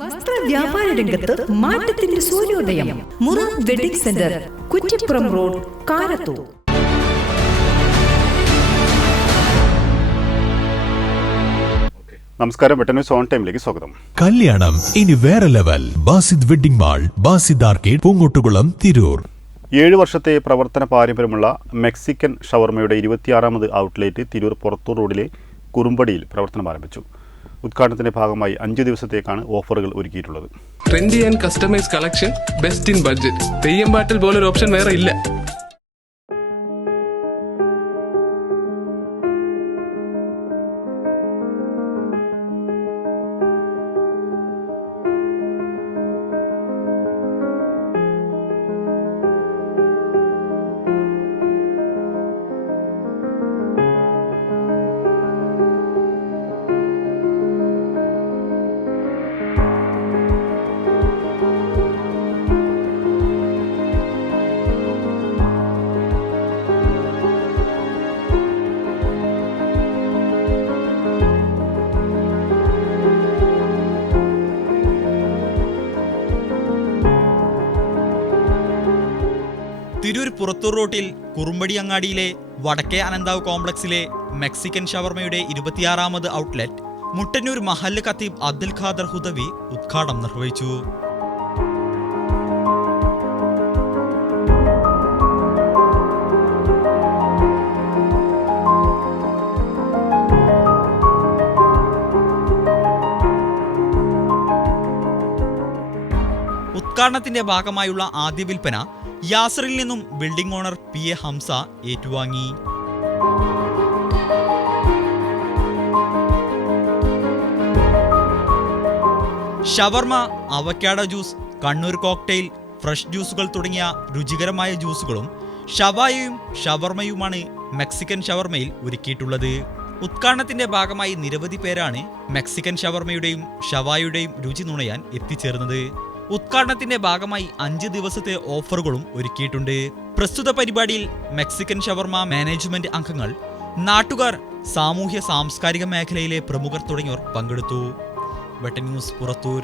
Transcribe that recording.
വസ്ത്ര വ്യാപാര രംഗത്ത് മാറ്റത്തിന്റെ സൂര്യോദയം. Murad wedding centre, Kuttippuram road, Karathur. നമസ്കാരം, വെട്ടൻ ന്യൂസ് ഓൺ ടൈമിലേക്ക് സ്വാഗതം. കല്യാണം ഇനി വേറെ level. Basid wedding mall, Basid arcade, Poongottukulam, Tirur. 7 വർഷത്തെ പ്രവർത്തന പാരമ്പര്യമുള്ള മെക്സിക്കൻ ഷവർമയുടെ 26ാമത് ഔട്ട്ലെറ്റ് തിരൂർ പുറത്തൂർ റോഡിലെ കുറുമ്പടിയിൽ പ്രവർത്തനം ആരംഭിച്ചു. ഉദ്ഘാടനത്തിന്റെ ഭാഗമായി 5 ദിവസത്തേക്കാണ് ഓഫറുകൾ ഒരുക്കിയിട്ടുള്ളത്. Trendy and customise collection, best in budget. Theyyam പാട്ടിൽ പോലൊരു ഓപ്ഷൻ വേറെ ഇല്ല. തിരൂർ പുറത്തൂർ റോട്ടിൽ കുറുമ്പടി അങ്ങാടിയിലെ വടക്കേ അനന്താവ് കോംപ്ലക്സിലെ മെക്സിക്കൻ ഷവർമയുടെ 26ാമത് ഔട്ട്ലെറ്റ് മുട്ടന്നൂർ മഹല്ല് ഖത്തീബ് അബ്ദുൽ ഖാദർ ഹുദവി ഉദ്ഘാടനം നിർവഹിച്ചു. ഉദ്ഘാടനത്തിന്റെ ഭാഗമായുള്ള ആദ്യ വിൽപ്പന യാസറിൽ നിന്നും ബിൽഡിംഗ് ഓണർ PA ഹംസ ഏറ്റുവാങ്ങി. Shawarma, avocado juice, Kannur cocktail, fresh ജ്യൂസുകൾ തുടങ്ങിയ രുചികരമായ ജ്യൂസുകളും ഷവായയും ഷവർമയുമാണ് മെക്സിക്കൻ ഷവർമയിൽ ഒരുക്കിയിട്ടുള്ളത്. ഉദ്ഘാടനത്തിന്റെ ഭാഗമായി നിരവധി പേരാണ് മെക്സിക്കൻ ഷവർമയുടെയും ഷവായുടെയും രുചി നുണയാൻ എത്തിച്ചേർന്നത്. ഉദ്ഘാടനത്തിന്റെ ഭാഗമായി 5 ദിവസത്തെ ഓഫറുകളും ഒരുക്കിയിട്ടുണ്ട്. പ്രസ്തുത പരിപാടിയിൽ മെക്സിക്കൻ ഷവർമ മാനേജ്മെന്റ് അംഗങ്ങൾ, നാട്ടുകാർ, സാമൂഹ്യ സാംസ്കാരിക മേഖലയിലെ പ്രമുഖർ തുടങ്ങിയവർ പങ്കെടുത്തു. വെട്ടൻ ന്യൂസ് പുറത്തൂർ.